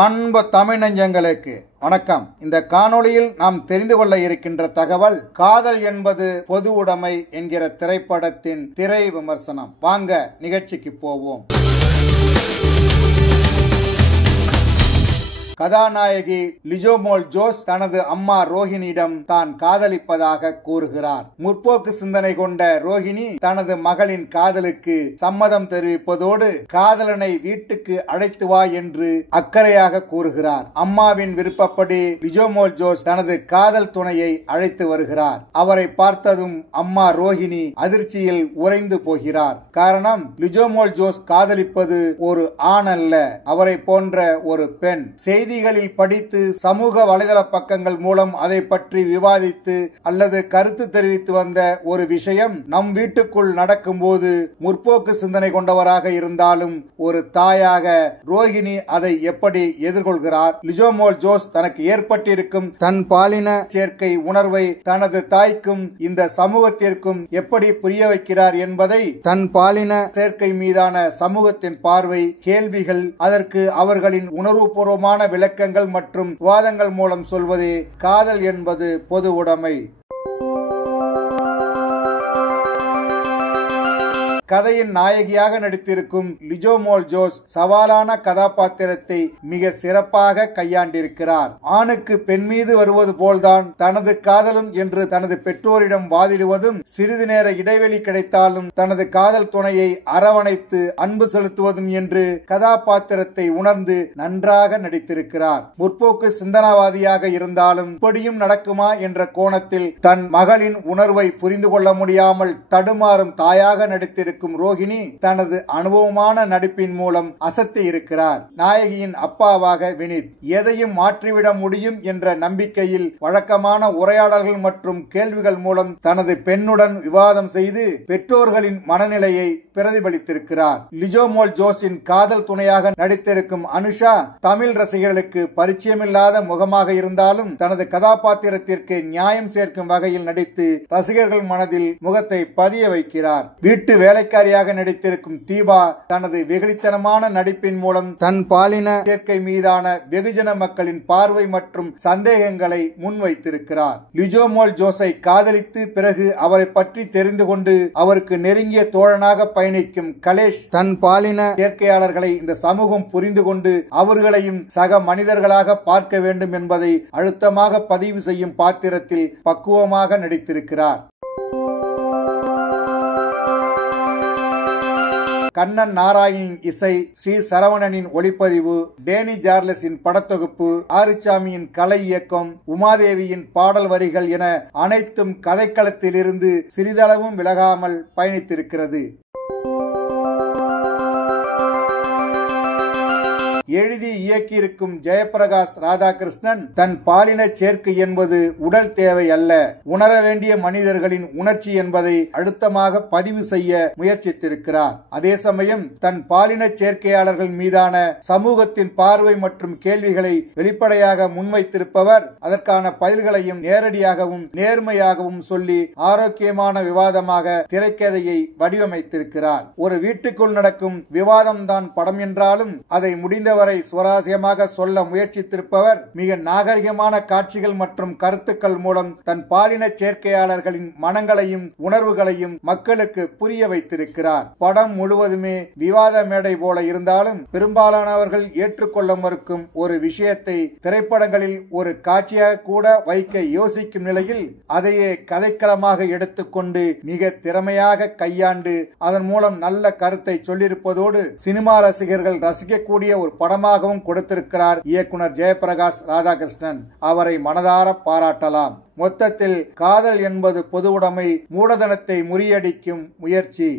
அன்பு தமிழ் நெஞ்சங்களுக்கு வணக்கம். இந்த காணொளியில் நாம் தெரிந்து கொள்ள இருக்கின்ற தகவல், காதல் என்பது பொது உடைமை என்கிற திரைப்படத்தின் திரை விமர்சனம். வாங்க நிகழ்ச்சிக்கு போவோம். கதாநாயகி லிஜோமோல் ஜோஸ் தனது அம்மா ரோஹிணியிடம் தான் காதலிப்பதாக கூறுகிறார். முற்போக்கு சிந்தனை கொண்ட ரோஹிணி தனது மகளின் காதலுக்கு சம்மதம் தெரிவிப்பதோடு காதலனை வீட்டுக்கு அழைத்து வா என்று அக்கறையாக கூறுகிறார். அம்மாவின் விருப்பப்படி லிஜோமோல் ஜோஸ் தனது காதல் துணையை அழைத்து வருகிறார். அவரை பார்த்ததும் அம்மா ரோஹிணி அதிர்ச்சியில் உறைந்து போகிறார். காரணம், லிஜோமோல் ஜோஸ் காதலிப்பது ஒரு ஆண் அல்ல, அவரை போன்ற ஒரு பெண். செய்திகளில் படித்து சமூக வலைதள பக்கங்கள் மூலம் அதை பற்றி விவாதித்து அல்லது கருத்து தெரிவித்து வந்த ஒரு விஷயம் நம் வீட்டுக்குள் நடக்கும்போது முற்போக்கு சிந்தனை கொண்டவராக இருந்தாலும் ஒரு தாயாக ரோஹிணி அதை எப்படி எதிர்கொள்கிறார்? லிஜோமோல் ஜோஸ் தனக்கு ஏற்பட்டிருக்கும் தன் பாலின சேர்க்கை உணர்வை தனது தாய்க்கும் இந்த சமூகத்திற்கும் எப்படி புரிய வைக்கிறார் என்பதை தன் பாலின சேர்க்கை மீதான சமூகத்தின் பார்வை, கேள்விகள், அதற்கு அவர்களின் உணர்வுபூர்வமான விளக்கங்கள் மற்றும் விவாதங்கள் மூலம் சொல்வதே காதல் என்பது பொது உடைமை. கதையின் நாயகியாக நடித்திருக்கும் லிஜோமோல் ஜோஸ் சவாலான கதாபாத்திரத்தை மிக சிறப்பாக கையாண்டிருக்கிறார். ஆணுக்கு பெண் மீது வருவது போல்தான் தனது காதலும் என்று தனது பெற்றோரிடம் வாதிடுவதும், சிறிது நேர இடைவெளி கிடைத்தாலும் தனது காதல் துணையை அரவணைத்து அன்பு செலுத்துவதும் என்று கதாபாத்திரத்தை உணர்ந்து நன்றாக நடித்திருக்கிறார். முற்போக்கு சிந்தனாவாதியாக இருந்தாலும் இப்படியும் நடக்குமா என்ற கோணத்தில் தன் மகளின் உணர்வை புரிந்து கொள்ள முடியாமல் தடுமாறும் தாயாக நடித்திருக்கும் ரோஹிணி தனது அனுபவமான நடிப்பின் மூலம் அசத்தி இருக்கிறார். நாயகியின் அப்பாவாக வினித் எதையும் மாற்றிவிட முடியும் என்ற நம்பிக்கையில் வழக்கமான உரையாடல்கள் மற்றும் கேள்விகள் மூலம் தனது பெண்ணுடன் விவாதம் செய்து பெற்றோர்களின் மனநிலையை பிரதிபலித்திருக்கிறார். லிஜோமோல் ஜோஸின் காதல் துணையாக நடித்திருக்கும் அனுஷா தமிழ் ரசிகர்களுக்கு பரிச்சயமில்லாத முகமாக இருந்தாலும் தனது கதாபாத்திரத்திற்கு நியாயம் சேர்க்கும் வகையில் நடித்து ரசிகர்கள் மனதில் முகத்தை பதிய வைக்கிறார். வீட்டு வேலைக்காரியாக நடித்திருக்கும் தீபா தனது வெகுளித்தனமான நடிப்பின் மூலம் தன் பாலின சேர்க்கை மீதான வெகுஜன மக்களின் பார்வை மற்றும் சந்தேகங்களை முன்வைத்திருக்கிறார். லிஜோமோல் ஜோஸை காதலித்து பிறகு அவரை பற்றி தெரிந்து கொண்டு அவருக்கு நெருங்கிய தோழனாக பயணிக்கும் கலேஷ் தன் பாலின சேர்க்கையாளர்களை இந்த சமூகம் புரிந்து கொண்டு அவர்களையும் சக மனிதர்களாக பார்க்க வேண்டும் என்பதை அழுத்தமாக பதிவு செய்யும் பாத்திரத்தில் பக்குவமாக நடித்திருக்கிறார். கண்ணன் நாராயணின் இசை, ஸ்ரீ சரவணனின் ஒளிப்பதிவு, டேனி ஜார்லஸின் படத்தொகுப்பு, ஆறுச்சாமியின் கலை இயக்கம், உமாதேவியின் பாடல் வரிகள் என அனைத்தும் கதைக்களத்திலிருந்து சிறிதளவும் விலகாமல் பயணித்திருக்கிறது. எழுதி இயக்கியிருக்கும் ஜெயபிரகாஷ் ராதாகிருஷ்ணன் தன் பாலின சேர்க்கை என்பது உடல் தேவை அல்ல, உணர வேண்டிய மனிதர்களின் உணர்ச்சி என்பதை அழுத்தமாக பதிவு செய்ய முயற்சித்திருக்கிறார். அதே சமயம் தன் பாலின சேர்க்கையாளர்கள் மீதான சமூகத்தின் பார்வை மற்றும் கேள்விகளை வெளிப்படையாக முன்வைத்திருப்பவர். அதற்கான பதில்களையும் நேரடியாகவும் நேர்மையாகவும் சொல்லி ஆரோக்கியமான விவாதமாக திரைக்கதையை வடிவமைத்திருக்கிறார். ஒரு வீட்டுக்குள் நடக்கும் விவாதம் தான் படம் என்றாலும் அதை முடிந்தவரை சுவாரஸ்யமாக சொல்ல முயற்சித்திருப்பவர். மிக நாகரிகமான காட்சிகள் மற்றும் கருத்துக்கள் மூலம் தன் பாலின சேர்க்கையாளர்களின் மனங்களையும் உணர்வுகளையும் மக்களுக்கு புரிய வைத்திருக்கிறார். படம் முழுவதுமே விவாத மேடை போல இருந்தாலும் பெரும்பாலானவர்கள் ஏற்றுக்கொள்ள மறுக்கும் ஒரு விஷயத்தை திரைப்படங்களில் ஒரு காட்சியாக கூட வைக்க யோசிக்கும் நிலையில் அதையே கதைக்களமாக எடுத்துக்கொண்டு மிக திறமையாக கையாண்டு அதன் மூலம் நல்ல கருத்தை சொல்லியிருப்பதோடு சினிமா ரசிகர்கள் ரசிக்கக்கூடிய ஒரு படமாகவும் கொடுத்திருக்கிறார் இயக்குனர் ஜெயபிரகாஷ் ராதாகிருஷ்ணன். அவரை மனதார பாராட்டலாம். மொத்தத்தில் காதல் என்பது பொது உடைமை, மூடதனத்தை முறியடிக்கும் முயற்சி.